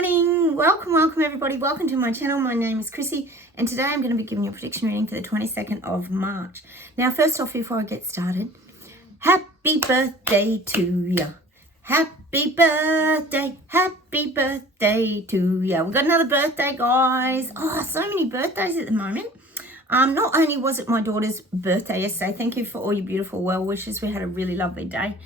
morning. Welcome everybody. Welcome to my channel. My name is Chrissy and today I'm going to be giving you a prediction reading for the 22nd of March. Now first off, before I get started, happy birthday to you. Happy birthday to you. We've got another birthday, guys. Oh, so many birthdays at the moment. Not only was it my daughter's birthday yesterday, thank you for all your beautiful well wishes. We had a really lovely day.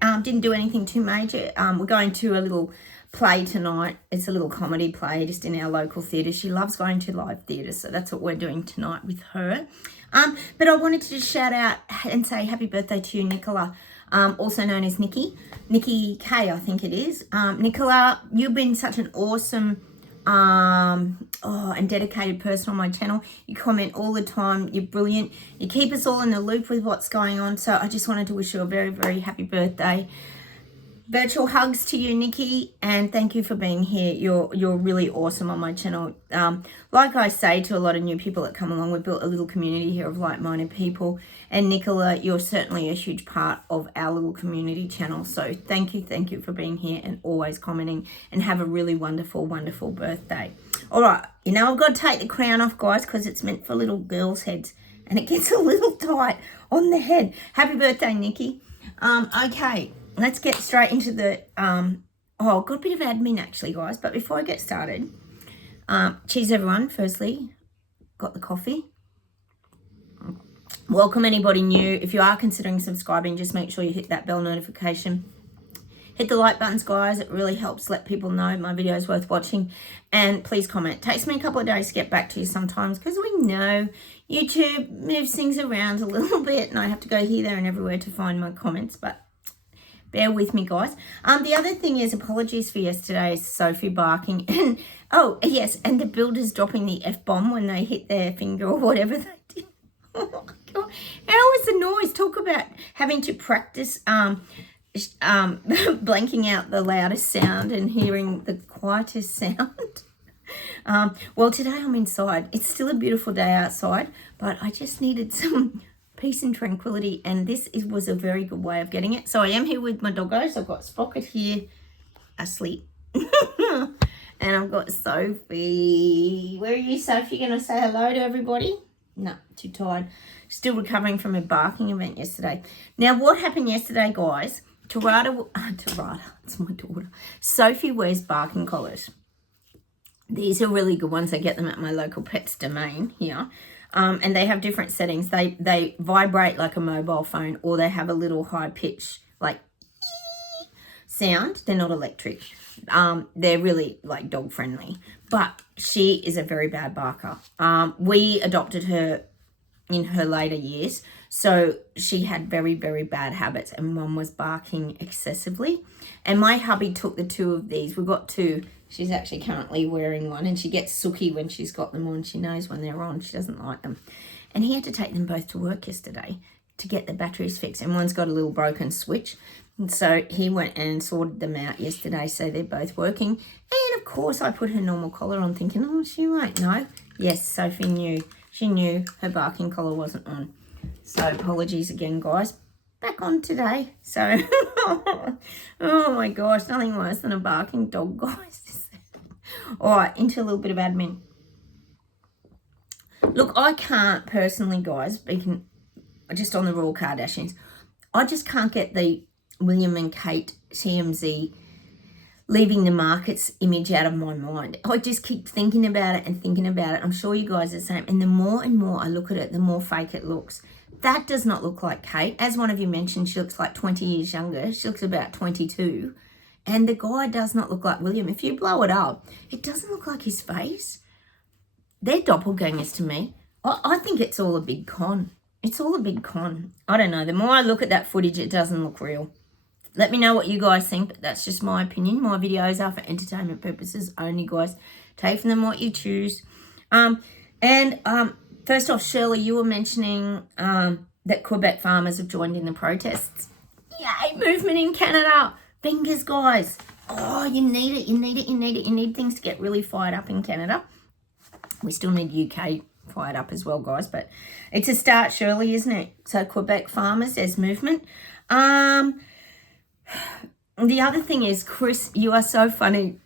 Didn't do anything too major. We're going to a little play tonight. It's a little comedy play just in our local theatre. She loves going to live theatre, so that's what we're doing tonight with her. But I wanted to just shout out and say happy birthday to you, Nicola, also known as Nikki K, I think it is. Nicola, you've been such an awesome and dedicated person on my channel. You comment all the time. You're brilliant. You keep us all in the loop with what's going on. So I just wanted to wish you a very, very happy birthday. Virtual hugs to you, Nikki, and thank you for being here. You're really awesome on my channel. Like I say to a lot of new people that come along, we've built a little community here of like-minded people. And Nicola, you're certainly a huge part of our little community channel. So thank you for being here and always commenting, and have a really wonderful, wonderful birthday. All right, you know I've got to take the crown off, guys, because it's meant for little girls' heads and it gets a little tight on the head. Happy birthday, Nikki. Okay. Let's get straight into the, got a bit of admin actually, guys. But before I get started, cheers everyone, firstly. Got the coffee. Welcome anybody new. If you are considering subscribing, just make sure you hit that bell notification. Hit the like buttons, guys. It really helps let people know my video is worth watching. And please comment. It takes me a couple of days to get back to you sometimes because we know YouTube moves things around a little bit and I have to go here, there and everywhere to find my comments. But bear with me, guys. The other thing is, apologies for yesterday's Sophie barking. And, oh, yes, and the builders dropping the F-bomb when they hit their finger or whatever they did. Oh, my God. How was the noise? Talk about having to practice blanking out the loudest sound and hearing the quietest sound. Well, today I'm inside. It's still a beautiful day outside, but I just needed some peace and tranquility, and this was a very good way of getting it. So I am here with my doggos. I've got Sprocket here asleep and I've got Sophie. Where are you, Sophie? Gonna say hello to everybody? No, too tired. Still recovering from a barking event yesterday. Now what happened yesterday, guys, Tarada, it's my daughter, Sophie wears barking collars. These are really good ones. I get them at my local Pets Domain here. And they have different settings. They vibrate like a mobile phone, or they have a little high pitch like sound. They're not electric. They're really like dog friendly. But she is a very bad barker. We adopted her in her later years, so she had very, very bad habits, and one was barking excessively. And my hubby took the two of these. We've got two. She's actually currently wearing one, and she gets sooky when she's got them on. She knows when they're on. She doesn't like them. And he had to take them both to work yesterday to get the batteries fixed. And one's got a little broken switch. And so he went and sorted them out yesterday, so they're both working. And, of course, I put her normal collar on thinking, oh, she won't know. Yes, Sophie knew. She knew her barking collar wasn't on. So apologies again, guys. Back on today. So, oh, my gosh, nothing worse than a barking dog, guys. All right, into a little bit of admin. Look, I can't personally, guys, speaking just on the Royal Kardashians, I just can't get the William and Kate TMZ leaving the markets image out of my mind. I just keep thinking about it and thinking about it. I'm sure you guys are the same. And the more and more I look at it, the more fake it looks. That does not look like Kate. As one of you mentioned, she looks like 20 years younger. She looks about 22. And the guy does not look like William. If you blow it up, it doesn't look like his face. They're doppelgangers to me. I think it's all a big con. It's all a big con. I don't know. The more I look at that footage, it doesn't look real. Let me know what you guys think, but that's just my opinion. My videos are for entertainment purposes only, guys. Take from them what you choose. First off, Shirley, you were mentioning that Quebec farmers have joined in the protests. Yay, movement in Canada. Fingers, guys. Oh, you need it. You need things to get really fired up in Canada. We still need UK fired up as well, guys. But it's a start, surely, isn't it? So Quebec farmers, there's movement. The other thing is, Chris, you are so funny.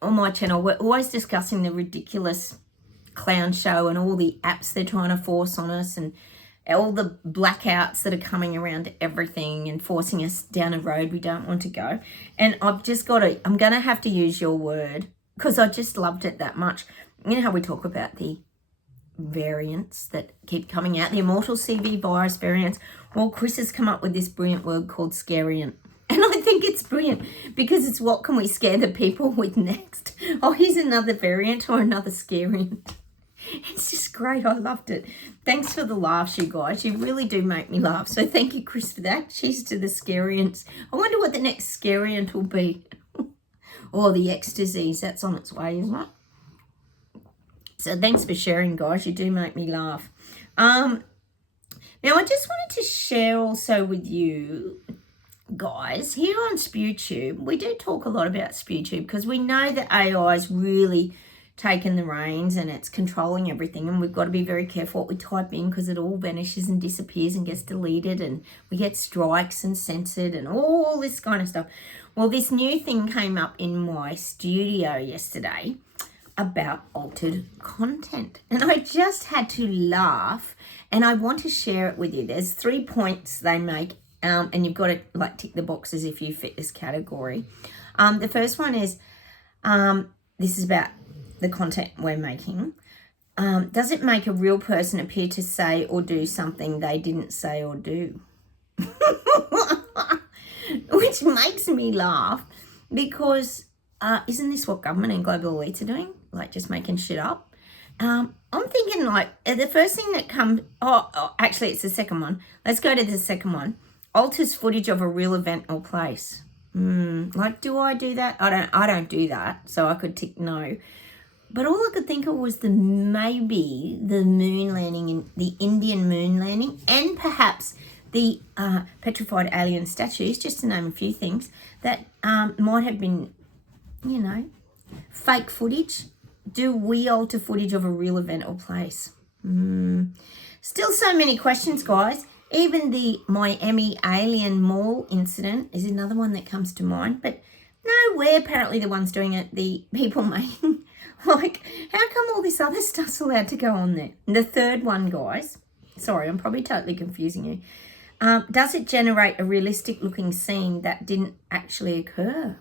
on my channel, we're always discussing the ridiculous clown show and all the apps they're trying to force on us and all the blackouts that are coming around everything and forcing us down a road we don't want to go. And I'm going to have to use your word because I just loved it that much. You know how we talk about the variants that keep coming out, the immortal CV virus variants? Well, Chris has come up with this brilliant word called scariant. And I think it's brilliant because it's what can we scare the people with next? Oh, here's another variant or another scariant. It's just great. I loved it. Thanks for the laughs, you guys. You really do make me laugh. So thank you, Chris, for that. Cheers to the scariants. I wonder what the next scariant will be. Or the X disease. That's on its way, isn't it? So thanks for sharing, guys. You do make me laugh. Now, I just wanted to share also with you, guys, here on SpewTube, we do talk a lot about SpewTube because we know that AI is really taken the reins and it's controlling everything, and we've got to be very careful what we type in because it all vanishes and disappears and gets deleted, and we get strikes and censored and all this kind of stuff. Well, this new thing came up in my studio yesterday about altered content, and I just had to laugh, and I want to share it with you. There's 3 points they make, and you've got to like tick the boxes if you fit this category. The first one is this is about the content we're making. Does it make a real person appear to say or do something they didn't say or do? Which makes me laugh because isn't this what government and global elites are doing? Like just making shit up. I'm thinking like the first thing that comes, actually it's the second one. Let's go to the second one. Alters footage of a real event or place. Like, do I do that? I don't do that. So I could tick no. But all I could think of was maybe the moon landing, the Indian moon landing, and perhaps the petrified alien statues, just to name a few things, that might have been, you know, fake footage. Do we alter footage of a real event or place? Still so many questions, guys. Even the Miami alien mall incident is another one that comes to mind. But no, we're apparently the ones doing it, the people making. Like, how come all this other stuff's allowed to go on there? And the third one, guys, sorry, I'm probably totally confusing you. Does it generate a realistic looking scene that didn't actually occur?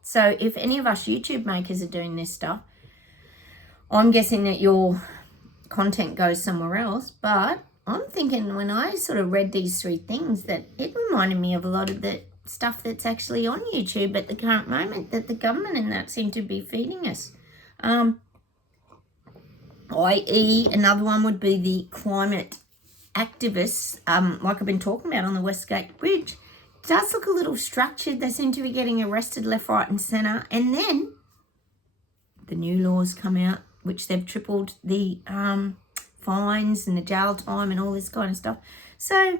So if any of us YouTube makers are doing this stuff, I'm guessing that your content goes somewhere else. But I'm thinking when I sort of read these 3 things that it reminded me of a lot of the stuff that's actually on YouTube at the current moment that the government and that seem to be feeding us. I.e. another one would be the climate activists, like I've been talking about on the Westgate Bridge. It does look a little structured. They seem to be getting arrested left, right and centre. And then the new laws come out, which they've tripled the fines and the jail time and all this kind of stuff. So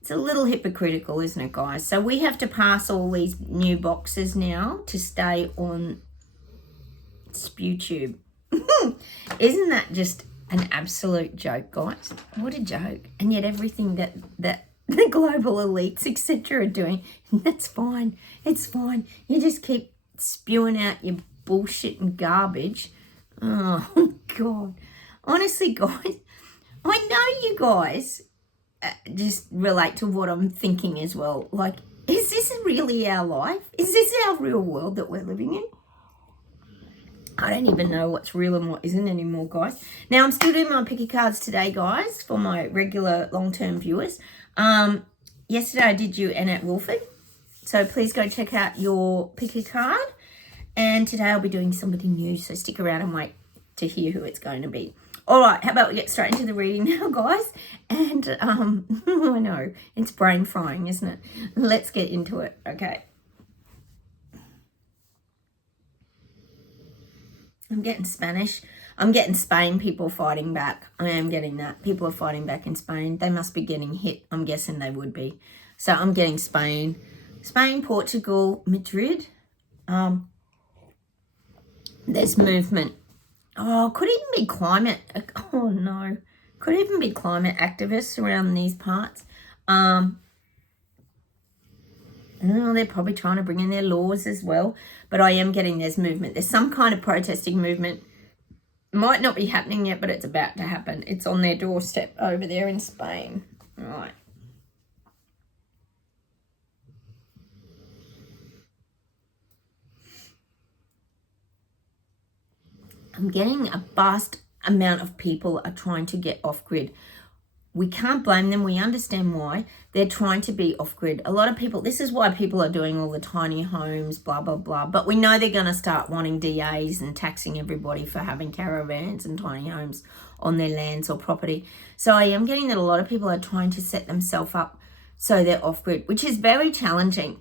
it's a little hypocritical, isn't it, guys? So we have to pass all these new boxes now to stay on SpewTube. Isn't that just an absolute joke, guys? What a joke. And yet everything that the global elites, etc. are doing, that's fine. It's fine. You just keep spewing out your bullshit and garbage. Oh, God. Honestly, guys, I know you guys just relate to what I'm thinking as well. Like, is this really our life? Is this our real world that we're living in? I don't even know what's real and what isn't anymore, guys. Now, I'm still doing my picky cards today, guys, for my regular long-term viewers. Yesterday, I did you Annette Wilford. So please go check out your picky card. And today, I'll be doing somebody new. So stick around and wait to hear who it's going to be. All right, how about we get straight into the reading now, guys? And I know, it's brain frying, isn't it? Let's get into it, okay? I'm getting Spanish. I'm getting Spain people fighting back. I am getting that. People are fighting back in Spain. They must be getting hit. I'm guessing they would be. So I'm getting Spain. Spain, Portugal, Madrid. There's movement. Oh, could even be climate. Oh, no. Could even be climate activists around these parts. Oh, they're probably trying to bring in their laws as well. But I am getting there's movement. There's some kind of protesting movement. Might not be happening yet, but it's about to happen. It's on their doorstep over there in Spain. Right. I'm getting a vast amount of people are trying to get off-grid. We can't blame them. We understand why. They're trying to be off-grid. A lot of people, this is why people are doing all the tiny homes, blah, blah, blah. But we know they're going to start wanting DAs and taxing everybody for having caravans and tiny homes on their lands or property. So I am getting that a lot of people are trying to set themselves up so they're off-grid, which is very challenging.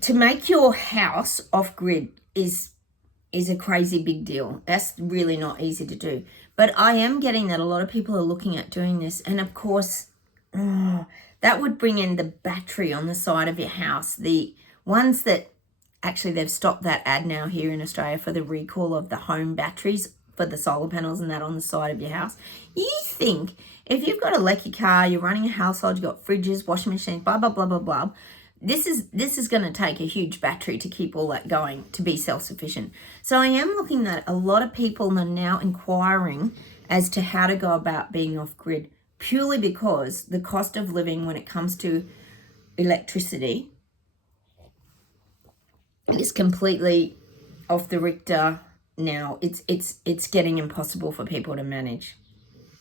To make your house off-grid is a crazy big deal. That's really not easy to do. But I am getting that a lot of people are looking at doing this. And of course, that would bring in the battery on the side of your house. The ones that actually they've stopped that ad now here in Australia for the recall of the home batteries for the solar panels and that on the side of your house. You think if you've got a lecky car, you're running a household, you've got fridges, washing machines, blah, blah, blah, blah, blah. This is going to take a huge battery to keep all that going to be self-sufficient. So I am looking at a lot of people are now inquiring as to how to go about being off-grid, purely because the cost of living when it comes to electricity is completely off the Richter now. It's getting impossible for people to manage.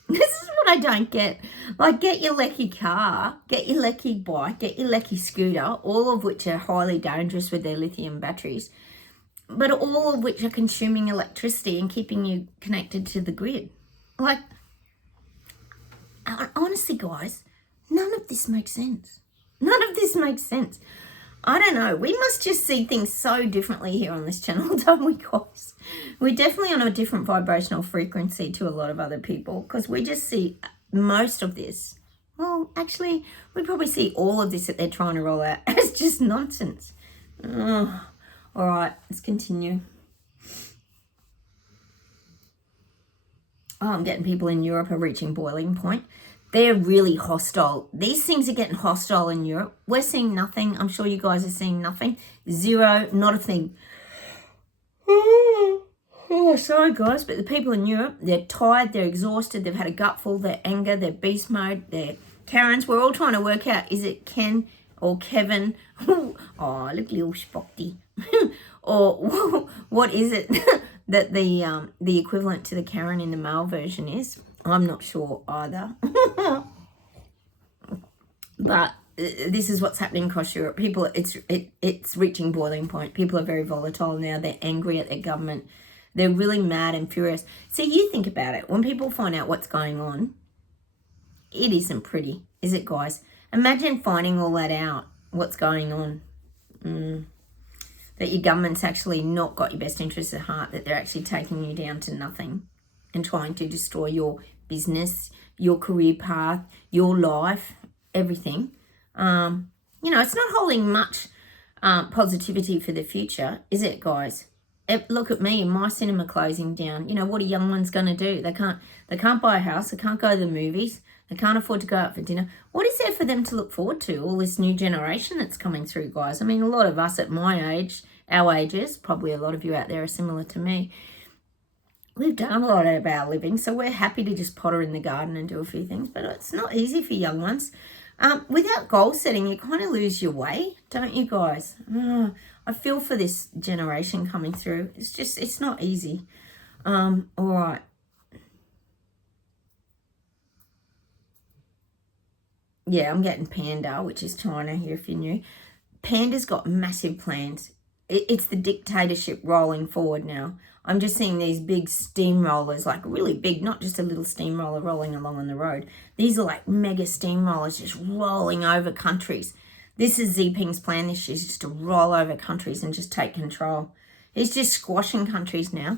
This is what I don't get. Like, get your lecky car, get your lecky bike, get your lecky scooter, all of which are highly dangerous with their lithium batteries, but all of which are consuming electricity and keeping you connected to the grid. Like, honestly, guys, none of this makes sense. None of this makes sense. I don't know. We must just see things so differently here on this channel, don't we, guys? We're definitely on a different vibrational frequency to a lot of other people because we just see most of this. Well, actually, we probably see all of this that they're trying to roll out as just nonsense. Oh, all right, let's continue. Oh, I'm getting people in Europe are reaching boiling point. They're really hostile. These things are getting hostile in Europe. We're seeing nothing. I'm sure you guys are seeing nothing. Zero, not a thing. Oh, sorry, guys, but the people in Europe, they're tired, they're exhausted, they've had a gutful, they're anger, they're beast mode, they're Karens. We're all trying to work out, is it Ken or Kevin? Oh, look, little Spocky. Or what is it that the equivalent to the Karen in the male version is? I'm not sure either. But this is what's happening across Europe. People, it's reaching boiling point. People are very volatile now. They're angry at their government. They're really mad and furious. So you think about it. When people find out what's going on, it isn't pretty, is it, guys? Imagine finding all that out, what's going on. That your government's actually not got your best interests at heart, that they're actually taking you down to nothing and trying to destroy your business, your career path, your life, everything. It's not holding much positivity for the future, is it, guys? Look at me, my cinema closing down. What are young ones going to do? They can't buy a house, they can't go to the movies, they can't afford to go out for dinner. What is there for them to look forward to? All this new generation that's coming through, guys. I mean, a lot of us at my age, our ages, probably a lot of you out there are similar to me. We've done a lot of our living, so we're happy to just potter in the garden and do a few things, but it's not easy for young ones. Without goal setting, you kind of lose your way, don't you, guys? I feel for this generation coming through. It's not easy. All right. Yeah, I'm getting Panda, which is China here if you're new. Panda's got massive plans. It's the dictatorship rolling forward now. I'm just seeing these big steamrollers, like really big, not just a little steamroller rolling along on the road. These are like mega steamrollers just rolling over countries. This is Xi Jinping's plan this year, is just to roll over countries and just take control. He's just squashing countries now.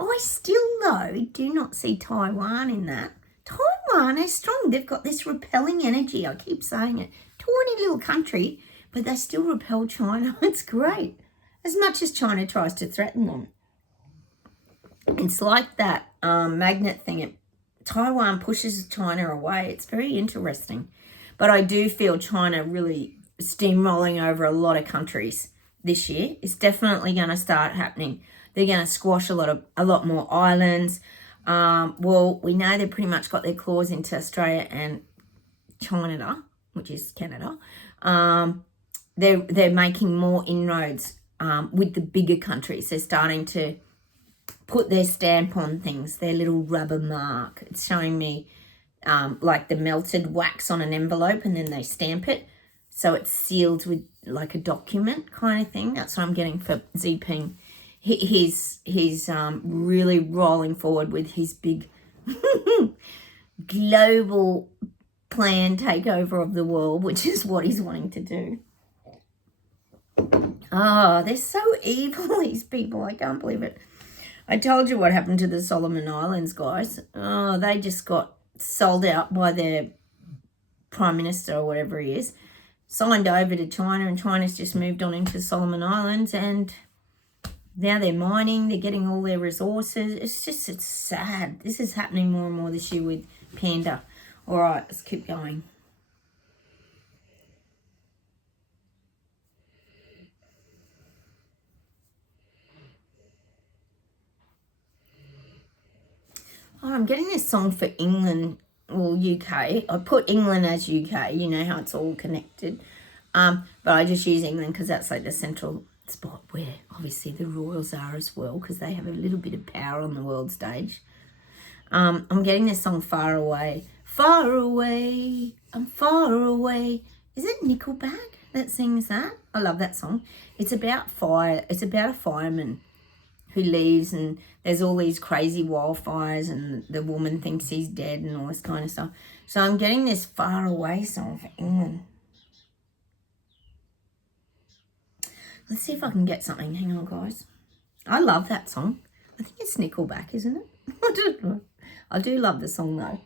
I still, though, do not see Taiwan in that. Taiwan is strong. They've got this repelling energy. I keep saying it. Tiny little country, but they still repel China. It's great. As much as China tries to threaten them. It's like that magnet thing. Taiwan pushes China away. It's very interesting. But I do feel China really steamrolling over a lot of countries this year. It's definitely going to start happening. They're going to squash a lot more islands. Well, we know they've pretty much got their claws into Australia and China, which is Canada. They're making more inroads with the bigger countries. They're starting to put their stamp on things, their little rubber mark. It's showing me like the melted wax on an envelope, and then they stamp it. So it's sealed with like a document kind of thing. That's what I'm getting for Xi He's really rolling forward with his big global plan takeover of the world, which is what he's wanting to do. Oh, they're so evil, these people. I can't believe it. I told you what happened to the Solomon Islands, guys. Oh, they just got sold out by their prime minister or whatever he is, signed over to China, and China's just moved on into Solomon Islands, and now they're mining, they're getting all their resources. It's sad. This is happening more and more this year with Panda. All right, let's keep going. Oh, I'm getting this song for England, or UK. I put England as UK. You know how it's all connected. But I just use England because that's like the central spot where obviously the royals are as well, because they have a little bit of power on the world stage. I'm getting this song Far Away. Far away, I'm far away. Is it Nickelback that sings that? I love that song. It's about fire. It's about a fireman who leaves, and there's all these crazy wildfires, and the woman thinks he's dead and all this kind of stuff. So I'm getting this Far Away song for England. Let's see if I can get something. Hang on, guys. I love that song. I think it's Nickelback, isn't it? I don't know. I do love the song, though.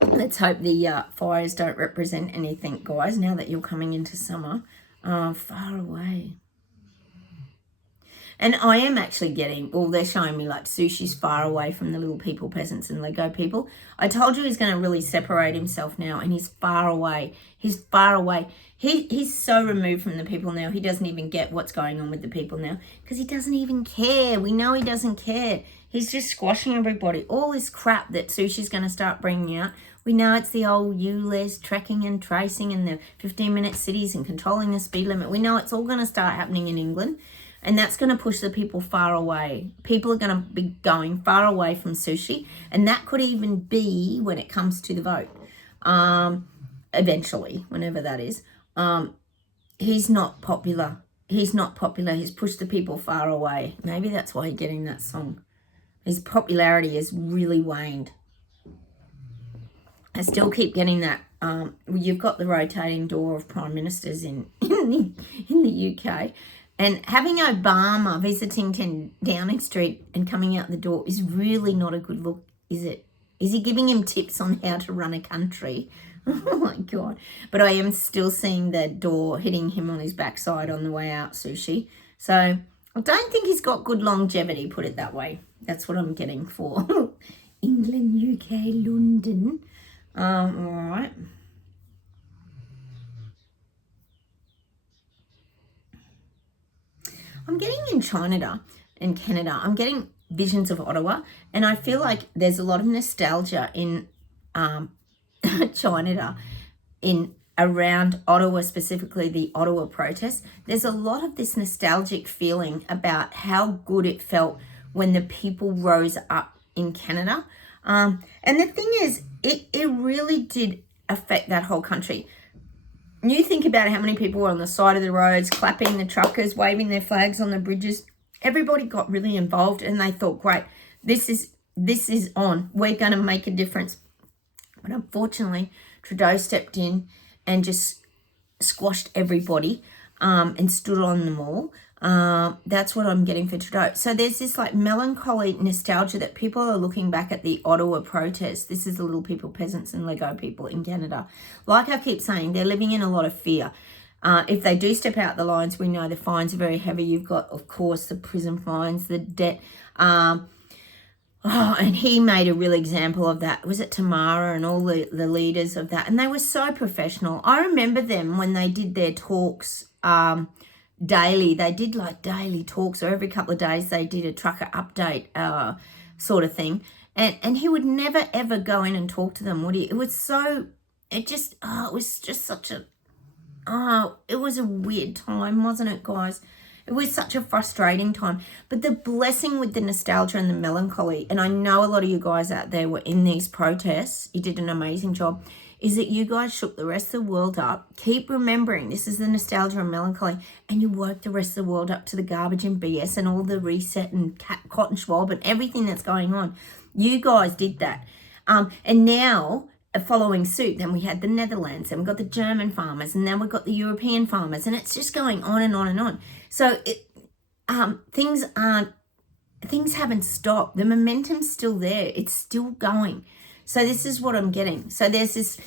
Let's hope the fires don't represent anything, guys, now that you're coming into summer. Far away. And I am actually getting, well, they're showing me like Sushi's far away from the little people, peasants and Lego people. I told you he's going to really separate himself now, and he's far away. He's far away. He's so removed from the people now. He doesn't even get what's going on with the people now, because he doesn't even care. We know he doesn't care. He's just squashing everybody. All this crap that Sushi's going to start bringing out. We know it's the old ULEZ tracking and tracing and the 15-minute cities and controlling the speed limit. We know it's all going to start happening in England. And that's going to push the people far away. People are going to be going far away from Sushi. And that could even be when it comes to the vote. Eventually, whenever that is. He's not popular. He's not popular. He's pushed the people far away. Maybe that's why you're getting that song. His popularity has really waned. I still keep getting that. You've got the rotating door of prime ministers in the UK. And having Obama visiting 10 Downing Street and coming out the door is really not a good look, is it? Is he giving him tips on how to run a country? Oh, my God. But I am still seeing the door hitting him on his backside on the way out, Sushi. So I don't think he's got good longevity, put it that way. That's what I'm getting for England, UK, London. All right. I'm getting in China and Canada, I'm getting visions of Ottawa, and I feel like there's a lot of nostalgia in China, in around Ottawa, specifically the Ottawa protests. There's a lot of this nostalgic feeling about how good it felt when the people rose up in Canada. And the thing is, it really did affect that whole country. You think about how many people were on the side of the roads, clapping, the truckers, waving their flags on the bridges. Everybody got really involved, and they thought, great, this is on. We're going to make a difference. But unfortunately, Trudeau stepped in and just squashed everybody and stood on them all. That's what I'm getting for Trudeau. So there's this like melancholy nostalgia that people are looking back at the Ottawa protests. This is the little people, peasants and Lego people in Canada. Like I keep saying, they're living in a lot of fear. If they do step out the lines, we know the fines are very heavy. You've got, of course, the prison fines, the debt. Oh, and he made a real example of that. Was it Tamara and all the leaders of that? And they were so professional. I remember them when they did their talks daily. They did like daily talks, or every couple of days they did a trucker update sort of thing. And he would never, ever go in and talk to them, would he? It was so, it was just such a, it was a weird time, wasn't it, guys? It was such a frustrating time. But the blessing with the nostalgia and the melancholy, and I know a lot of you guys out there were in these protests, you did an amazing job, is that you guys shook the rest of the world up. Keep remembering, this is the nostalgia and melancholy, and you woke the rest of the world up to the garbage and BS and all the reset and Cotton Schwab and everything that's going on. You guys did that. And now, following suit, then we had the Netherlands, and we got the German farmers, and then we got the European farmers, and it's just going on and on and on. So things haven't stopped. The momentum's still there. It's still going. So this is what I'm getting. So there's this,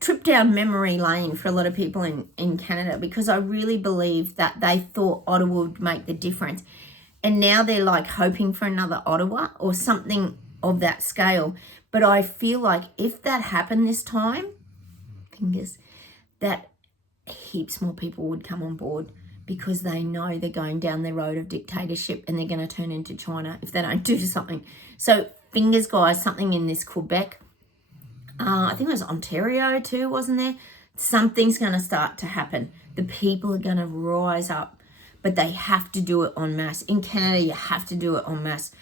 trip down memory lane for a lot of people in Canada, because I really believe that they thought Ottawa would make the difference. And now they're like hoping for another Ottawa or something of that scale. But I feel like if that happened this time, that heaps more people would come on board, because they know they're going down the road of dictatorship and they're going to turn into China if they don't do something. So fingers, guys, something in this Quebec, I think it was Ontario too, wasn't there? Something's going to start to happen. The people are going to rise up, but they have to do it en masse. In Canada, you have to do it en masse.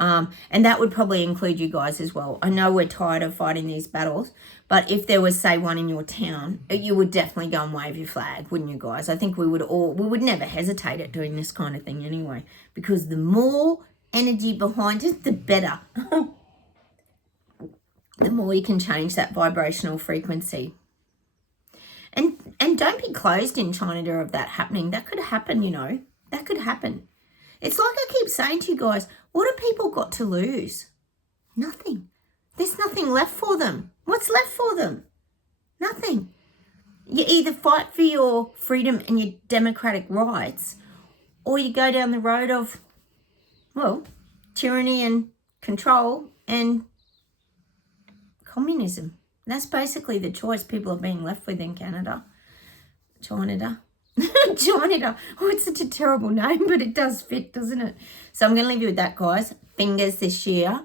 And that would probably include you guys as well. I know we're tired of fighting these battles, but if there was, say, one in your town, you would definitely go and wave your flag, wouldn't you guys? I think we would never hesitate at doing this kind of thing anyway, because the more energy behind it, the better. The more you can change that vibrational frequency. And don't be closed in China of that happening. That could happen, That could happen. It's like I keep saying to you guys, what have people got to lose? Nothing. There's nothing left for them. What's left for them? Nothing. You either fight for your freedom and your democratic rights, or you go down the road of, tyranny and control and communism. That's basically the choice people are being left with in Canada. China. China. Oh, it's such a terrible name, but it does fit, doesn't it? So I'm going to leave you with that, guys. Fingers this year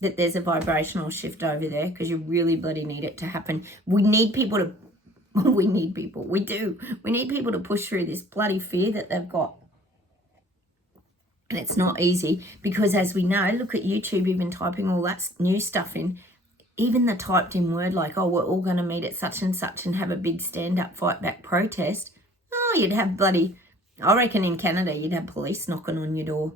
that there's a vibrational shift over there, because you really bloody need it to happen. We need people to, we need people. We do. We need people to push through this bloody fear that they've got. And it's not easy, because as we know, look at YouTube, even typing all that new stuff in, even the typed in word like, oh, we're all going to meet at such and such and have a big stand up, fight back protest. Oh, you'd have I reckon in Canada, you'd have police knocking on your door.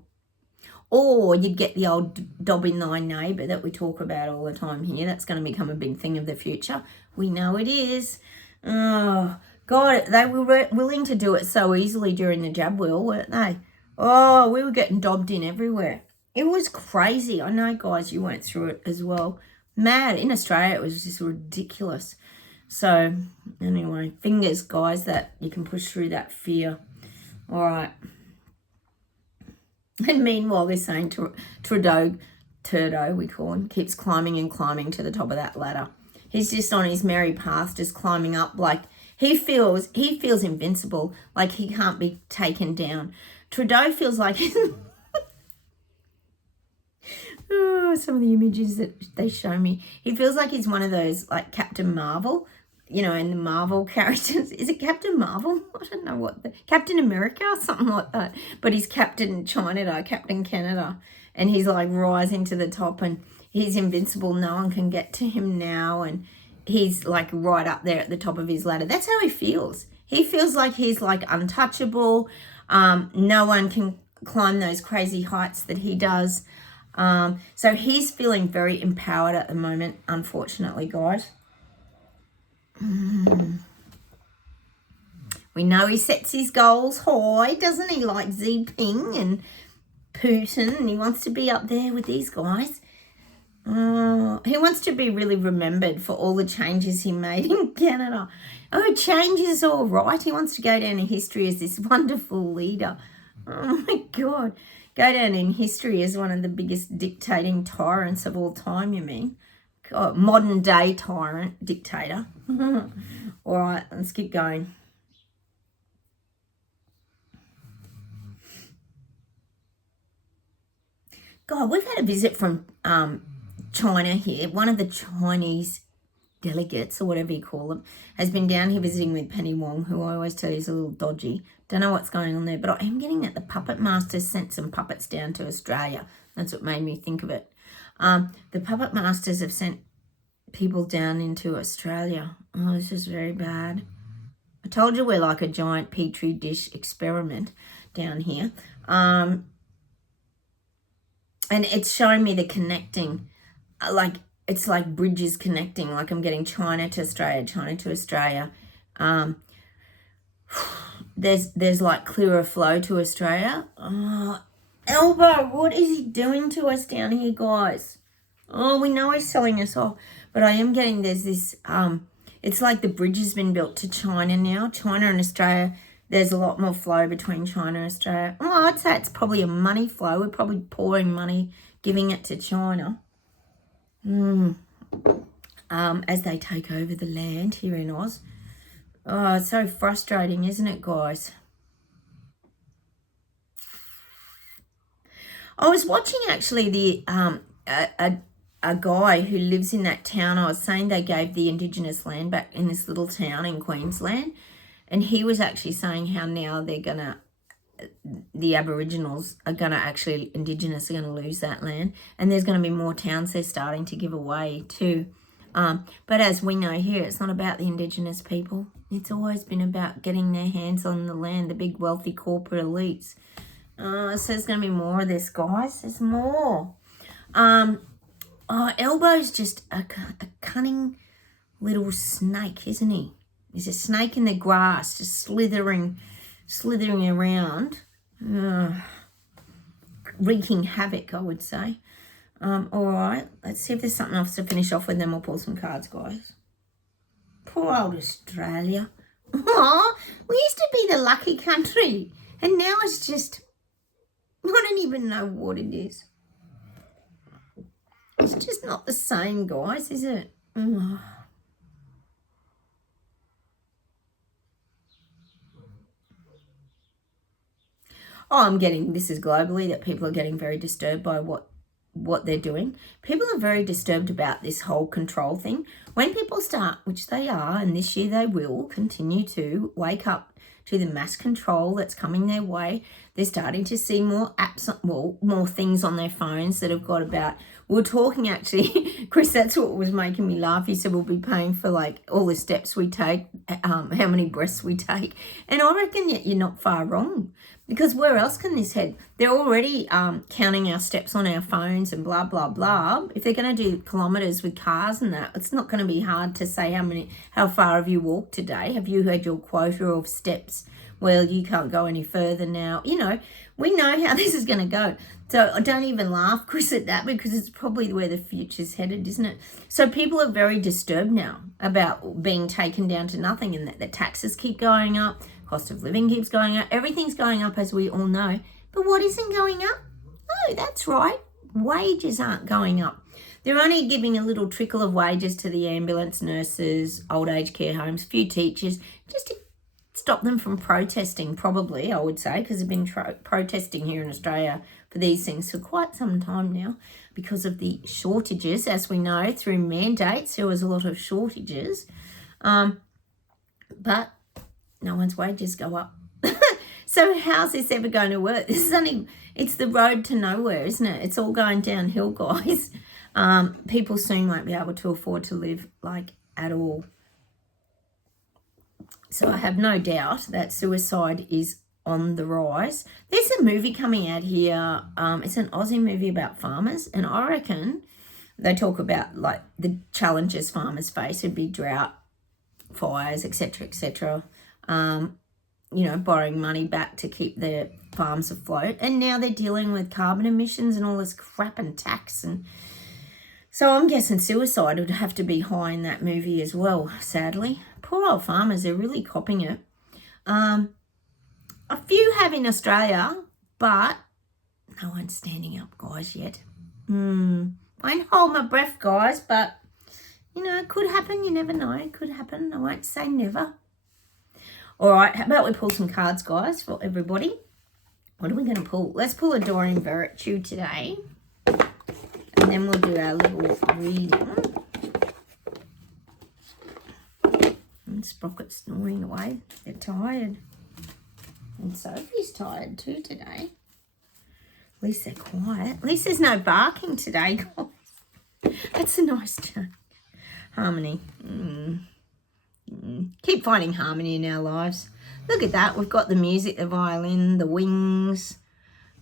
Or you'd get the old dob in thy neighbour that we talk about all the time here. That's going to become a big thing of the future. We know it is. Oh, God, they were willing to do it so easily during the jab wheel, weren't they? Oh, we were getting dobbed in everywhere. It was crazy. I know, guys, you went through it as well. Mad. In Australia, it was just ridiculous. So, anyway, fingers, guys, that you can push through that fear. All right. And meanwhile, they're saying Trudeau, we call him, keeps climbing and climbing to the top of that ladder. He's just on his merry path, just climbing up like he feels invincible, like he can't be taken down. Trudeau feels like some of the images that they show me. He feels like he's one of those, like Captain Marvel, in the Marvel characters. Is it Captain Marvel? I don't know Captain America or something like that. But he's Captain China, Captain Canada. And he's like rising to the top, and he's invincible. No one can get to him now. And he's like right up there at the top of his ladder. That's how he feels. He feels like he's like untouchable. No one can climb those crazy heights that he does. So he's feeling very empowered at the moment, unfortunately, guys. We know he sets his goals high, doesn't he? Like Xi Jinping and Putin, and he wants to be up there with these guys. He wants to be really remembered for all the changes he made in Canada. Oh, change is all right. He wants to go down in history as this wonderful leader. Oh my God. Go down in history as one of the biggest dictating tyrants of all time, you mean? God, modern day tyrant, dictator. All right, let's keep going. God, we've had a visit from China here. One of the Chinese delegates, or whatever you call them, has been down here visiting with Penny Wong, who I always tell you is a little dodgy. Don't know what's going on there, but I am getting that the puppet masters sent some puppets down to Australia. That's what made me think of it. The puppet masters have sent people down into Australia. Oh, this is very bad. I told you we're like a giant petri dish experiment down here. And it's showing me the connecting, like it's like bridges connecting, like I'm getting China to Australia, China to Australia. There's like clearer flow to Australia. Oh, Elbow, what is he doing to us down here, guys? Oh, we know he's selling us off, but I am getting there's this, it's like the bridge has been built to China now. China and Australia, there's a lot more flow between China and Australia. Oh, I'd say it's probably a money flow. We're probably pouring money, giving it to China. As they take over the land here in Oz. Oh, it's so frustrating, isn't it, guys? I was watching actually the a guy who lives in that town. I was saying they gave the Indigenous land back in this little town in Queensland. And he was actually saying how now they're going to, the Aboriginals are going to actually, Indigenous are going to lose that land. And there's going to be more towns they're starting to give away too. But as we know here, it's not about the Indigenous people. It's always been about getting their hands on the land, the big wealthy corporate elites. So there's going to be more of this, guys. There's more. Elbow's just a cunning little snake, isn't he? He's a snake in the grass, just slithering around, wreaking havoc, I would say. All right, let's see if there's something else to finish off with, then we'll pull some cards, guys. Poor old Australia. Aw, we used to be the lucky country, and now it's just, I don't even know what it is. It's just not the same, guys, is it? Oh, I'm getting, this is globally, that people are getting very disturbed by what they're doing. People are very disturbed about this whole control thing. When people start, which they are, and this year they will continue to wake up to the mass control that's coming their way, they're starting to see more apps, well, more things on their phones that have got about, we're talking actually, Chris, that's what was making me laugh. He said we'll be paying for like all the steps we take, how many breaths we take. And I reckon that you're not far wrong. Because where else can this head? They're already counting our steps on our phones and blah, blah, blah. If they're going to do kilometres with cars and that, it's not going to be hard to say how far have you walked today? Have you had your quota of steps? Well, you can't go any further now. You know, we know how this is going to go. So I don't even laugh, Chris, at that, because it's probably where the future's headed, isn't it? So people are very disturbed now about being taken down to nothing, and that the taxes keep going up. Cost of living keeps going up. Everything's going up, as we all know. But what isn't going up? Oh, that's right. Wages aren't going up. They're only giving a little trickle of wages to the ambulance nurses, old age care homes, few teachers, just to stop them from protesting, probably, I would say, because they've been protesting here in Australia for these things for quite some time now because of the shortages. As we know, through mandates, there was a lot of shortages. But no one's wages go up. So how's this ever going to work? This is it's the road to nowhere, isn't it? It's all going downhill, guys. People soon won't be able to afford to live like at all. So I have no doubt that suicide is on the rise. There's a movie coming out here. It's an Aussie movie about farmers, and I reckon they talk about like the challenges farmers face would be drought, fires, etc., etc. Borrowing money back to keep their farms afloat. And now they're dealing with carbon emissions and all this crap and tax. And so I'm guessing suicide would have to be high in that movie as well, sadly. Poor old farmers, they're really copping it. A few have in Australia, but no one's standing up, guys, yet. I won't hold my breath, guys, but, you know, it could happen. You never know. It could happen. I won't say never. All right, how about we pull some cards, guys, for everybody? What are we going to pull? Let's pull a Doreen Virtue today. And then we'll do our little reading. And Sprocket's snoring away. They're tired. And Sophie's tired too today. At least they're quiet. At least there's no barking today, guys. That's a nice change. Harmony. Keep finding harmony in our lives. Look at that. We've got the music, the violin, the wings,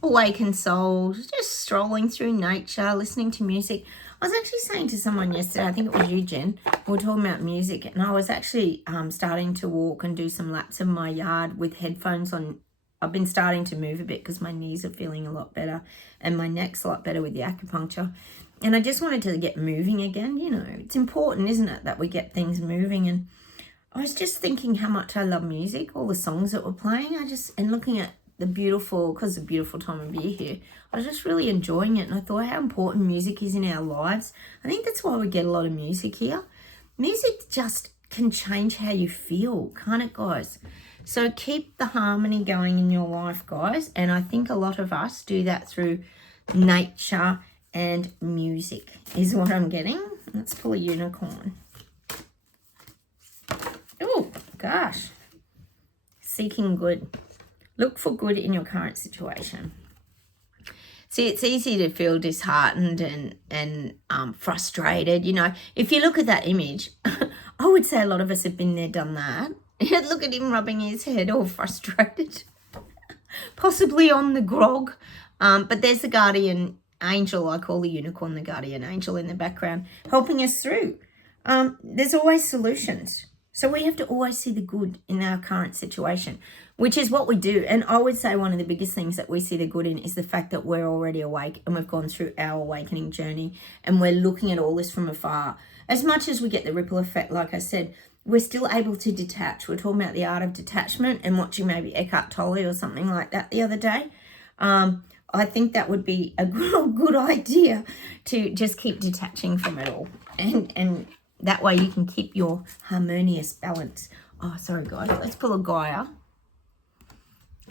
awakened souls, just strolling through nature, listening to music. I was actually saying to someone yesterday, I think it was you, Jen, we were talking about music, and I was actually starting to walk and do some laps of my yard with headphones on. I've been starting to move a bit because my knees are feeling a lot better and my neck's a lot better with the acupuncture. And I just wanted to get moving again. You know, it's important, isn't it, that we get things moving. And I was just thinking how much I love music, all the songs that were playing. And looking at the beautiful, because it's a beautiful time of year here, I was just really enjoying it. And I thought how important music is in our lives. I think that's why we get a lot of music here. Music just can change how you feel, can't it, guys? So keep the harmony going in your life, guys. And I think a lot of us do that through nature and music is what I'm getting. Let's pull a unicorn. Oh, gosh. Seeking good. Look for good in your current situation. See, it's easy to feel disheartened and frustrated. You know, if you look at that image, I would say a lot of us have been there, done that. Look at him rubbing his head all frustrated. Possibly on the grog. But there's the guardian angel. I call the unicorn the guardian angel in the background, helping us through. There's always solutions. So we have to always see the good in our current situation, which is what we do. And I would say one of the biggest things that we see the good in is the fact that we're already awake and we've gone through our awakening journey and we're looking at all this from afar. As much as we get the ripple effect, like I said, we're still able to detach. We're talking about the art of detachment and watching maybe Eckhart Tolle or something like that the other day. I think that would be a good idea to just keep detaching from it all. And that way you can keep your harmonious balance. Oh, sorry, guys. Let's pull a Gaia.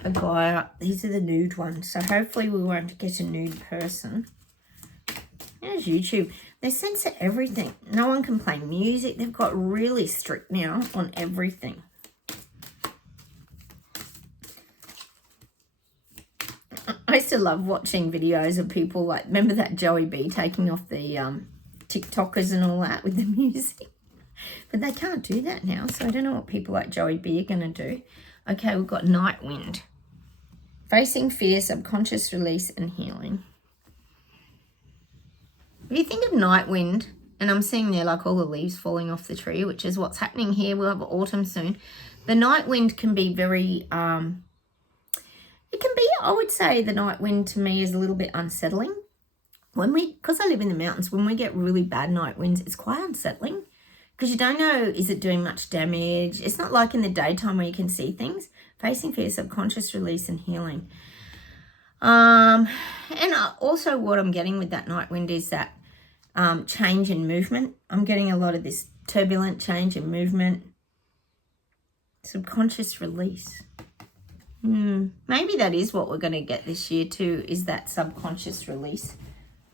A Gaia. These are the nude ones. So hopefully we won't get a nude person. There's YouTube. They censor everything. No one can play music. They've got really strict now on everything. I used to love watching videos of people like, remember that Joey B taking off the TikTokers and all that with the music? But they can't do that now, so I don't know what people like Joey B are going to do. Okay, we've got Night Wind. Facing fear, subconscious release and healing. If you think of Night Wind, and I'm seeing there like all the leaves falling off the tree, which is what's happening here. We'll have autumn soon. The night wind can be very, it can be, I would say the night wind to me is a little bit unsettling. Because I live in the mountains, when we get really bad night winds, it's quite unsettling. Because you don't know, is it doing much damage? It's not like in the daytime where you can see things. Facing fear, subconscious release and healing. And also what I'm getting with that night wind is that change in movement. I'm getting a lot of this turbulent change in movement. Subconscious release. Maybe that is what we're going to get this year too, is that subconscious release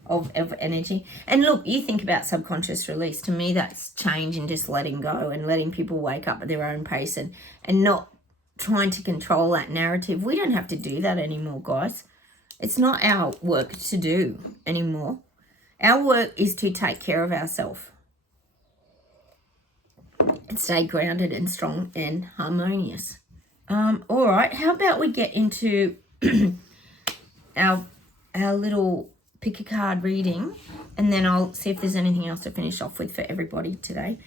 of energy. And look, you think about subconscious release. To me, that's change and just letting go and letting people wake up at their own pace and not trying to control that narrative. We don't have to do that anymore, guys. It's not our work to do anymore. Our work is to take care of ourselves and stay grounded and strong and harmonious. All right, how about we get into our little pick a card reading, and then I'll see if there's anything else to finish off with for everybody today.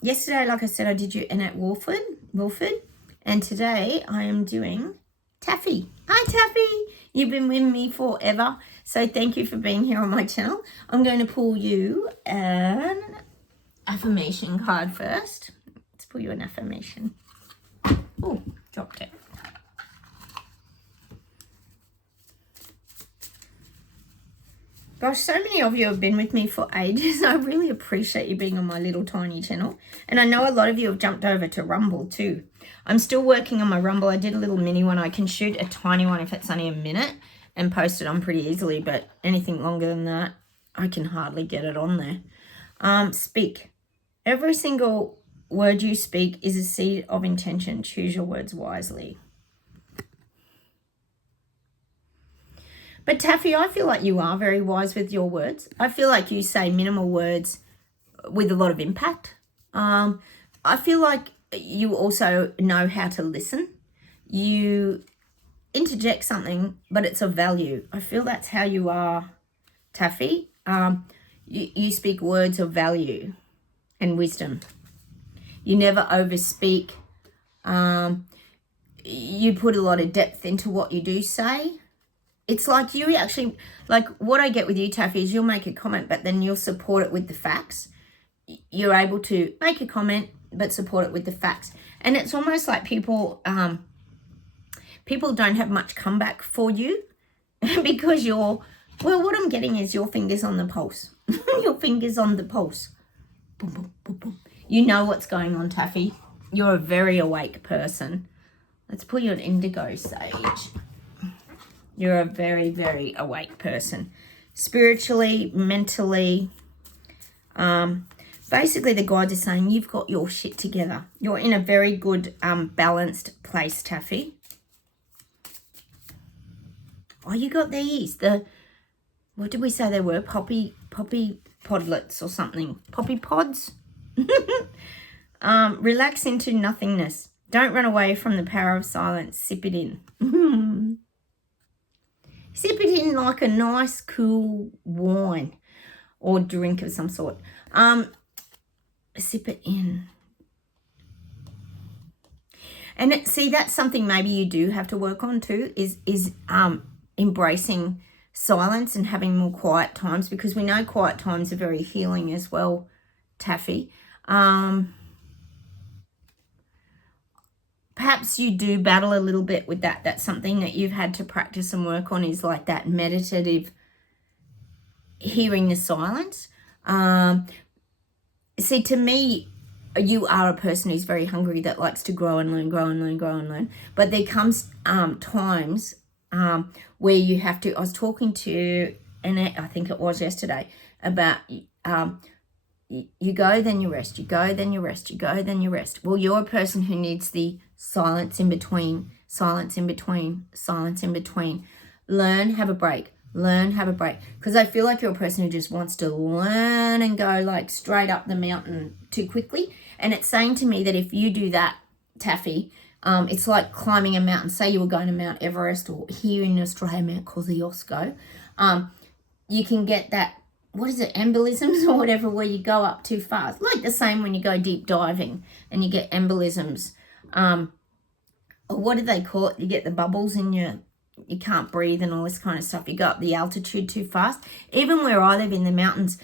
Yesterday, like I said, I did you Annette Wolford, and today I am doing Taffy. Hi, Taffy. You've been with me forever, so thank you for being here on my channel. I'm going to pull you an affirmation card first. Let's pull you an affirmation. Oh, dropped it. Gosh, so many of you have been with me for ages. I really appreciate you being on my little tiny channel. And I know a lot of you have jumped over to Rumble too. I'm still working on my Rumble. I did a little mini one. I can shoot a tiny one if it's only a minute and post it on pretty easily. But anything longer than that, I can hardly get it on there. Speak. Every single word you speak is a seed of intention. Choose your words wisely. But Taffy, I feel like you are very wise with your words. I feel like you say minimal words with a lot of impact. I feel like you also know how to listen. You interject something, but it's of value. I feel that's how you are, Taffy. You speak words of value and wisdom. You never overspeak. You put a lot of depth into what you do say. It's like you actually, like what I get with you, Taffy, is you'll make a comment, but then you'll support it with the facts. You're able to make a comment, but support it with the facts. And it's almost like people don't have much comeback for you because well, what I'm getting is your fingers on the pulse. Your fingers on the pulse. Boom, boom, boom, boom. You know what's going on, Taffy. You're a very awake person. Let's put you an indigo sage. You're a very, very awake person. Spiritually, mentally. Basically, the guides are saying you've got your shit together. You're in a very good, balanced place, Taffy. Oh, you got these. What did we say they were? Poppy podlets or something. Poppy pods? Relax into nothingness. Don't run away from the power of silence. Sip it in. Sip it in like a nice, cool wine or drink of some sort. Sip it in. And see, that's something maybe you do have to work on too, is embracing silence and having more quiet times, because we know quiet times are very healing as well, Taffy. Perhaps you do battle a little bit with that. That's something that you've had to practice and work on, is like that meditative hearing the silence. See, to me, you are a person who's very hungry, that likes to grow and learn, grow and learn, grow and learn. But there comes times where you have to, I was talking to Annette, I think it was yesterday, about you go, then you rest, you go, then you rest, you go, then you rest. Well, you're a person who needs the silence in between, silence in between, silence in between. Learn, have a break. Learn, have a break. Because I feel like you're a person who just wants to learn and go like straight up the mountain too quickly. And it's saying to me that if you do that, Taffy, it's like climbing a mountain. Say you were going to Mount Everest, or here in Australia, Mount Kosciuszko. You can get that, what is it, embolisms or whatever, where you go up too fast. Like the same when you go deep diving and you get embolisms. Or what do they call it? You get the bubbles in you can't breathe and all this kind of stuff. You go up the altitude too fast. Even where I live in the mountains,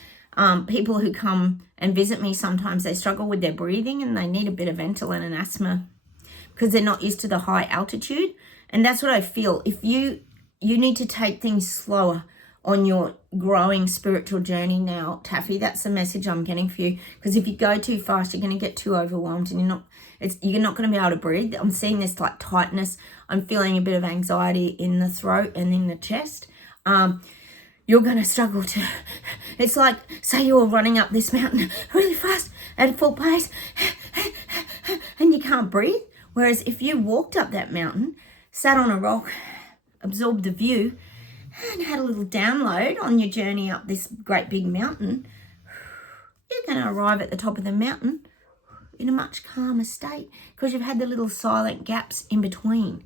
people who come and visit me, sometimes they struggle with their breathing and they need a bit of Ventolin and asthma because they're not used to the high altitude. And that's what I feel. If you need to take things slower on your growing spiritual journey now, Taffy. That's the message I'm getting for you. Because if you go too fast, you're going to get too overwhelmed and you're not going to be able to breathe. I'm seeing this like tightness. I'm feeling a bit of anxiety in the throat and in the chest. You're going to struggle to, it's like, say you're running up this mountain really fast at full pace and you can't breathe. Whereas if you walked up that mountain, sat on a rock, absorbed the view, and had a little download on your journey up this great big mountain, you're going to arrive at the top of the mountain in a much calmer state because you've had the little silent gaps in between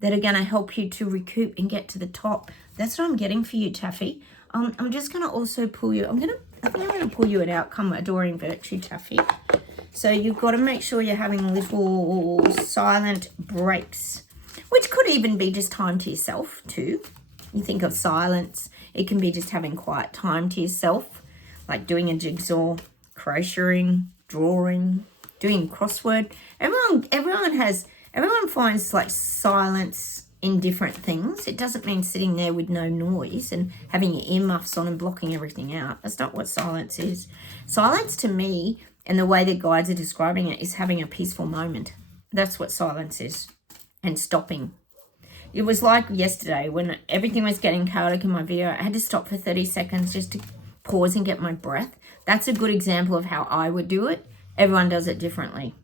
that are going to help you to recoup and get to the top. That's what I'm getting for you, Taffy. I'm just going to also pull you, I think I'm going to pull you an outcome adoring virtue, Taffy. So you've got to make sure you're having little silent breaks, which could even be just time to yourself too. You think of silence, it can be just having quiet time to yourself, like doing a jigsaw, crocheting, drawing, doing crossword. Everyone finds like silence in different things. It doesn't mean sitting there with no noise and having your earmuffs on and blocking everything out. That's not what silence is. Silence to me, and the way the guides are describing it, is having a peaceful moment. That's what silence is. And stopping. It was like yesterday when everything was getting chaotic in my video. I had to stop for 30 seconds just to pause and get my breath. That's a good example of how I would do it. Everyone does it differently.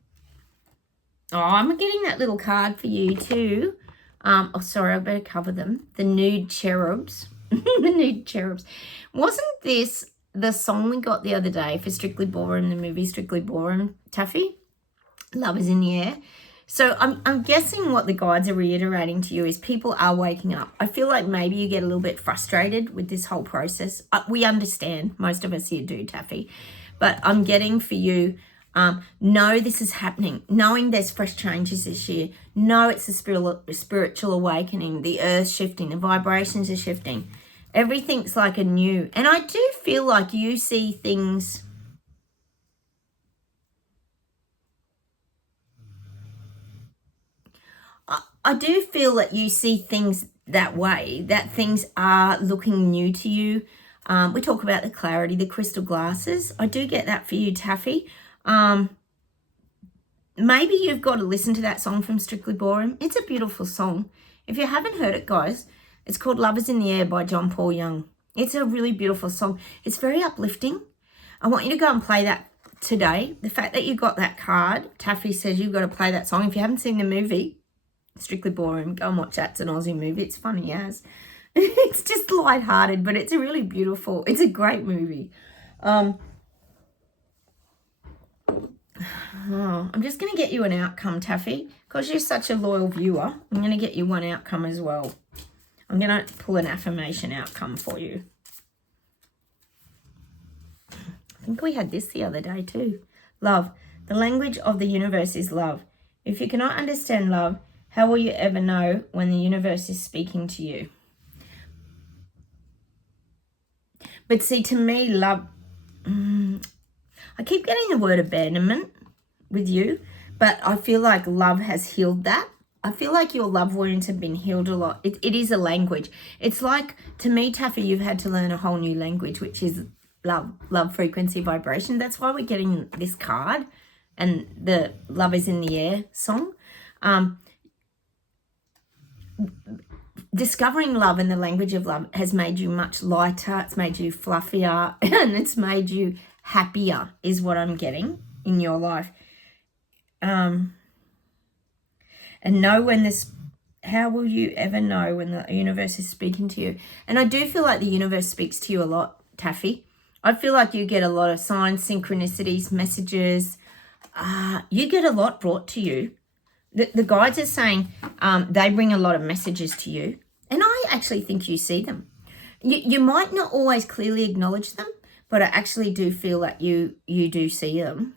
Oh, I'm getting that little card for you too. Oh, sorry, I better cover them. The Nude Cherubs. The Nude Cherubs. Wasn't this the song we got the other day for Strictly Ballroom, the movie Strictly Ballroom, Taffy? Love is in the air. So I'm guessing what the guides are reiterating to you is people are waking up. I feel like maybe you get a little bit frustrated with this whole process. We understand. Most of us here do, Taffy. But I'm getting for you, know this is happening. Knowing there's fresh changes this year. Know it's a spiritual awakening. The earth's shifting. The vibrations are shifting. Everything's like a new. And I do feel like you see things... I do feel that you see things that way, that things are looking new to you. We talk about the clarity, the crystal glasses. I do get that for you, Taffy. Maybe you've got to listen to that song from Strictly Ballroom. It's a beautiful song. If you haven't heard it, guys, it's called Love is in the Air by John Paul Young. It's a really beautiful song. It's very uplifting. I want you to go and play that today. The fact that you got that card, Taffy says you've got to play that song. If you haven't seen the movie, Strictly Ballroom, go and watch that. It's an Aussie movie. It's funny as. It's just lighthearted, but it's a really beautiful, it's a great movie. I'm just going to get you an outcome, Taffy, because you're such a loyal viewer. I'm going to get you one outcome as well. I'm going to pull an affirmation outcome for you. I think we had this the other day too. Love. The language of the universe is love. If you cannot understand love, how will you ever know when the universe is speaking to you? But see, to me, love... I keep getting the word abandonment with you, but I feel like love has healed that. I feel like your love wounds have been healed a lot. It is a language. It's like, to me, Taffy, you've had to learn a whole new language, which is love, frequency, vibration. That's why we're getting this card and the Love is in the Air song. Discovering love and the language of love has made you much lighter. It's made you fluffier and it's made you happier is what I'm getting in your life. And know when this, how will you ever know when the universe is speaking to you? And I do feel like the universe speaks to you a lot, Taffy. I feel like you get a lot of signs, synchronicities, messages. You get a lot brought to you. The guides are saying they bring a lot of messages to you. And I actually think you see them. You might not always clearly acknowledge them, but I actually do feel that you do see them.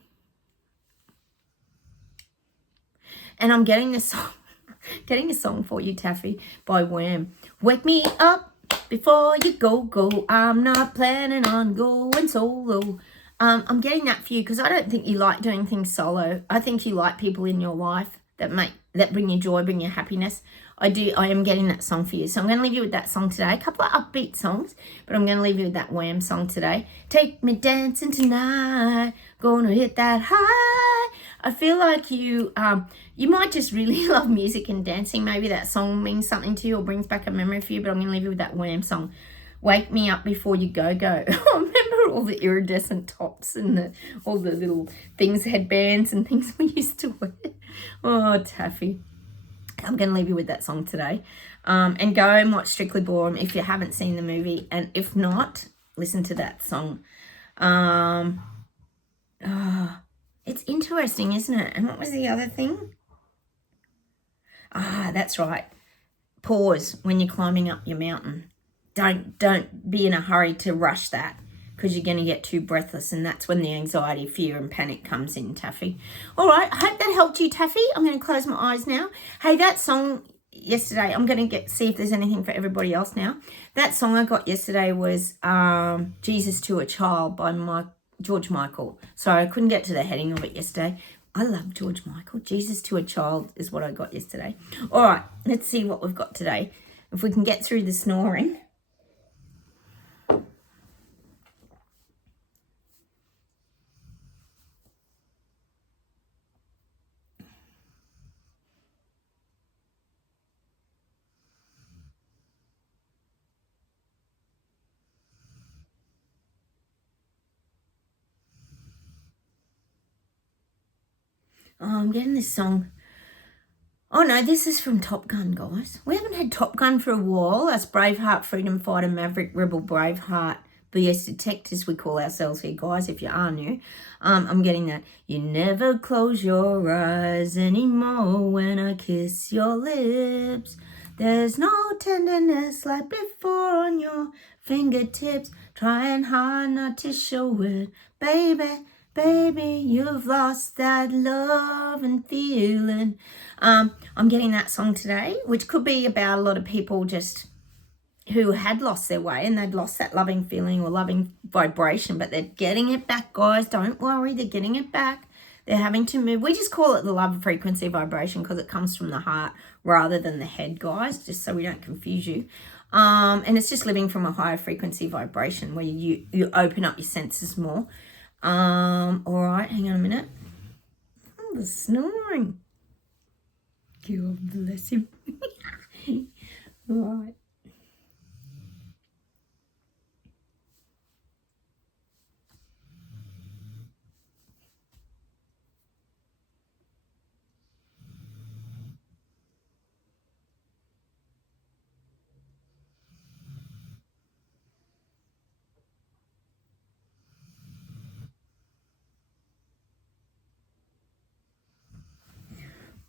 And I'm getting a song for you, Taffy, by Wham. Wake me up before you go. I'm not planning on going solo. I'm getting that for you because I don't think you like doing things solo. I think you like people in your life that bring you joy, bring you happiness. I am getting that song for you. So I'm going to leave you with that song today. A couple of upbeat songs, but I'm going to leave you with that Wham song today. Take me dancing tonight, gonna hit that high. I feel like you might just really love music and dancing. Maybe that song means something to you or brings back a memory for you, but I'm going to leave you with that Wham song. Wake me up before you go. I remember all the iridescent tops and all the little things, headbands and things we used to wear. Oh, Taffy. I'm going to leave you with that song today. And go and watch Strictly Ballroom if you haven't seen the movie. And if not, listen to that song. It's interesting, isn't it? And what was the other thing? That's right. Pause when you're climbing up your mountain. Don't be in a hurry to rush that because you're going to get too breathless, and that's when the anxiety, fear and panic comes in, Taffy. All right, I hope that helped you, Taffy. I'm going to close my eyes now. Hey, that song yesterday, I'm going to see if there's anything for everybody else now. That song I got yesterday was Jesus to a Child by George Michael. Sorry, I couldn't get to the heading of it yesterday, I love George Michael. Jesus to a Child is what I got yesterday. All right, let's see what we've got today. If we can get through the snoring. Oh, I'm getting this song. Oh no, this is from Top Gun, guys. We haven't had Top Gun for a while. That's Braveheart, Freedom Fighter, Maverick, Rebel, Braveheart, BS Detectives, we call ourselves here, guys, if you are new. I'm getting that. You never close your eyes anymore when I kiss your lips. There's no tenderness like before on your fingertips. Trying hard not to show it, baby. Baby, you've lost that love and feeling. I'm getting that song today, which could be about a lot of people just who had lost their way and they'd lost that loving feeling or loving vibration, but they're getting it back, guys. Don't worry, they're getting it back. They're having to move. We just call it the love frequency vibration because it comes from the heart rather than the head, guys, just so we don't confuse you. And it's just living from a higher frequency vibration where you open up your senses more. All right, hang on a minute. Oh, the snoring. God bless him. All right.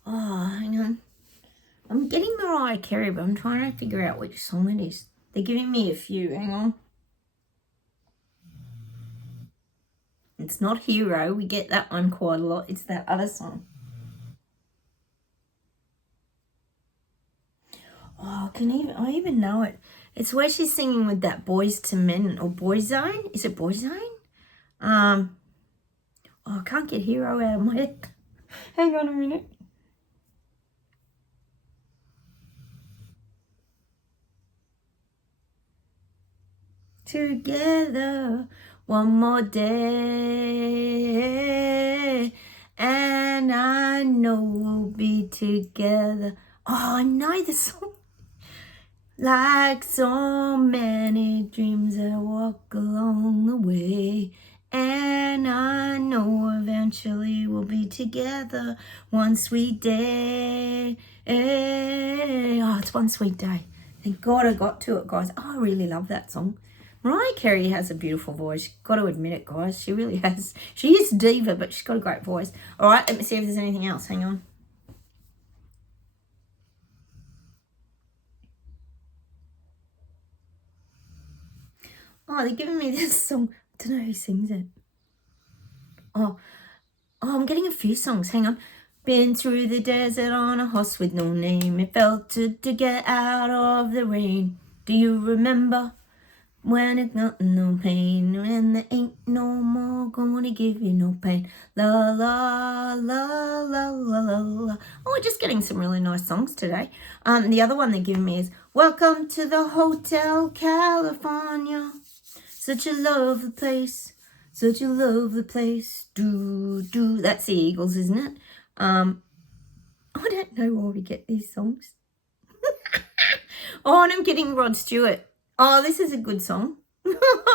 Oh, hang on. I'm getting Mariah Carey, but I'm trying to figure out which song it is. They're giving me a few. Hang on. It's not Hero. We get that one quite a lot. It's that other song. Oh, I even know it. It's where she's singing with that Boys to Men or Boyzone. Is it Boyzone? Oh, I can't get Hero out of my head. Hang on a minute. Together one more day and I know we'll be together. Oh, I know the song. Like so many dreams that walk along the way, and I know eventually we'll be together one sweet day. Oh, it's one sweet day. Thank God I got to it, guys. Oh, I really love that song. Mariah Carey has a beautiful voice. Got to admit it, guys. She really has. She is diva, but she's got a great voice. All right, let me see if there's anything else. Hang on. Oh, they're giving me this song. I don't know who sings it. Oh, I'm getting a few songs. Hang on. Been through the desert on a horse with no name. It felt to get out of the rain. Do you remember when it got no pain? And there ain't no more gonna give you no pain. La la la la la la la. Oh, we're just getting some really nice songs today. The other one they're giving me is Welcome to the Hotel California. Such a lovely place. Such a lovely place. Do. That's the Eagles, isn't it? I don't know why we get these songs. Oh, and I'm getting Rod Stewart. Oh, this is a good song.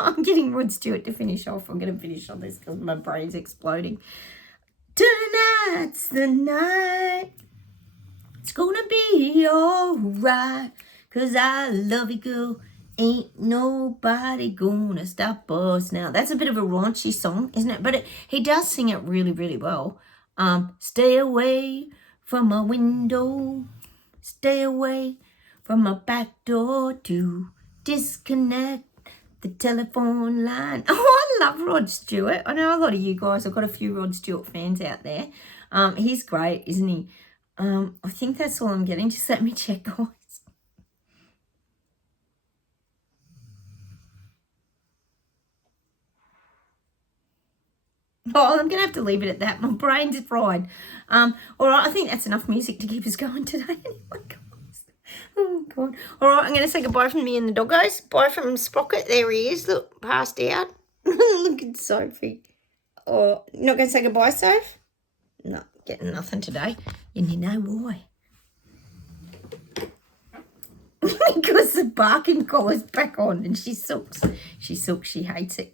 I'm getting Rod Stewart to finish off. I'm going to finish on this because my brain's exploding. Tonight's the night. It's going to be all right because I love you, girl. Ain't nobody gonna stop us now. That's a bit of a raunchy song, isn't it? But he does sing it really, really well. Stay away from my window. Stay away from my back door to disconnect the telephone line. Oh, I love Rod Stewart. I know a lot of you guys. I've got a few Rod Stewart fans out there. He's great, isn't he? I think that's all I'm getting. Just let me check, guys. Oh, I'm going to have to leave it at that. My brain's fried. All right, I think that's enough music to keep us going today. Anyway, guys. Oh, God. All right, I'm going to say goodbye from me and the doggos. Bye from Sprocket. There he is. Look, passed out. Look at Sophie. Oh, not going to say goodbye, Soph? No, getting nothing today. And you know why? Because the barking collar's back on and she sulks. She hates it.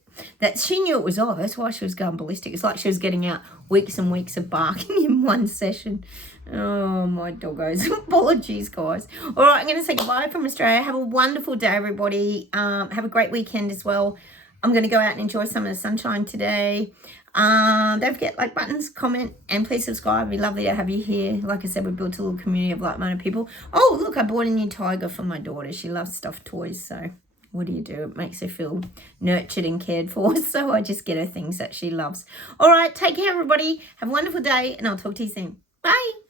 She knew it was off. That's why she was going ballistic. It's like she was getting out weeks and weeks of barking in one session. Oh, my doggos. Apologies, guys. All right, I'm going to say goodbye from Australia. Have a wonderful day, everybody. Have a great weekend as well. I'm going to go out and enjoy some of the sunshine today. Don't forget, like buttons, comment, and please subscribe. It'd be lovely to have you here. Like I said, we built a little community of like-minded people. Oh, look, I bought a new tiger for my daughter. She loves stuffed toys, so what do? It makes her feel nurtured and cared for, so I just get her things that she loves. All right, take care, everybody. Have a wonderful day, and I'll talk to you soon. Bye.